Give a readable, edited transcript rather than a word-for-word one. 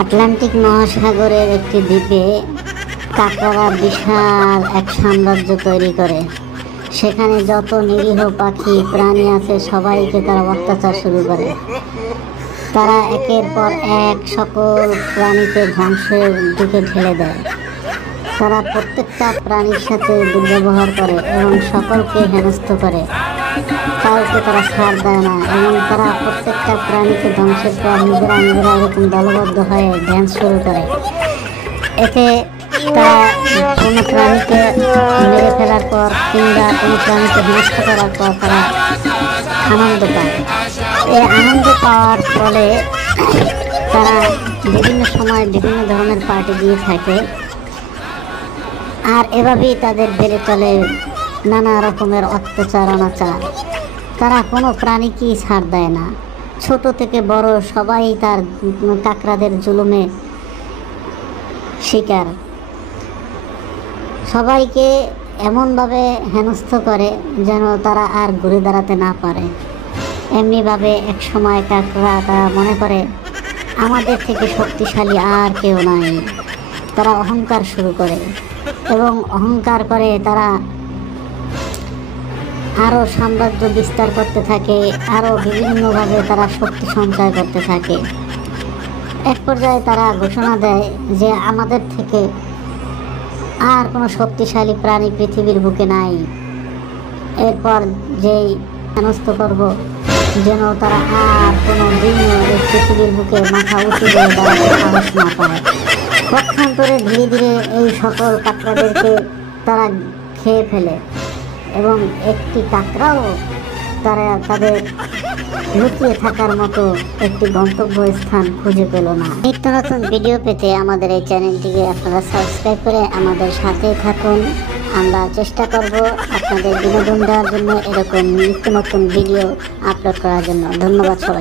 Atlantic মহাসাগরের একটি দ্বীপে কাকড়ারা বিশাল এক সাম্রাজ্য তৈরি করে। সেখানে যত নিরীহ পাখি প্রাণী আছে সবাইকে তারা অত্যাচার শুরু করে। তারা একের পর এক সকল প্রাণীকে ধ্বংসের দিকে ঠেলে দেয়। তারা প্রত্যেকটা প্রাণীর সাথে দুর্ব্যবহার করে এবং সকলকে হেনস্থ করে। কাউকে তারা ছাড় দেয় না এবং তারা প্রত্যেকটা প্রাণীকে ধ্বংসের পর নিজেরা এরকম দলবদ্ধ হয়ে ড্যান্স শুরু করে। এতে তারা কোনো প্রাণীকে মেরে ফেলার পর কিংবা কোনো প্রাণীকে বিনষ্ট করার পর তারা আনন্দ পায়। এই আনন্দ পাওয়ার ফলে তারা বিভিন্ন সময় বিভিন্ন ধরনের পার্টি দিয়ে থাকে। আর এভাবেই তাদের বেড়ে চলে নানা রকমের অত্যাচার অনাচার। তারা কোনো প্রাণীকেই ছাড় দেয় না, ছোট থেকে বড় সবাই তার কাকড়াদের জুলুমে শিকার। সবাইকে এমনভাবে হেনস্থ করে যেন তারা আর ঘুরে দাঁড়াতে না পারে। এমনিভাবে এক সময় কাকড়া তারা মনে করে আমাদের থেকে শক্তিশালী আর কেউ নাই। তারা অহংকার শুরু করে এবং অহংকার করে তারা আরও সাম্রাজ্য বিস্তার করতে থাকে, আরও বিভিন্নভাবে তারা শক্তি সঞ্চয় করতে থাকে। এক পর্যায়ে তারা ঘোষণা দেয় যে আমাদের থেকে আর কোনো শক্তিশালী প্রাণী পৃথিবীর বুকে নাই। এরপর যেই হেনস্থ করব যেন তারা আর কোনো দিনও এই পৃথিবীর বুকে মাথা উঁচু দিয়ে দাঁড়াতে সাহস না পায়। পক্ষান্তরে ধীরে ধীরে এই সকল কাকড়াদেরকে তারা খেয়ে ফেলে এবং একটি কাকড়াও তারা তাদের লুকিয়ে থাকার মতো একটি গন্তব্যস্থান খুঁজে পেল না। নিত্য নতুন ভিডিও পেতে আমাদের এই চ্যানেলটিকে আপনারা সাবস্ক্রাইব করে আমাদের সাথে থাকুন। আমরা চেষ্টা করব আপনাদের বিনোদন দেওয়ার জন্য, এরকম নিত্য নতুন ভিডিও আপলোড করার জন্য। ধন্যবাদ সবাই।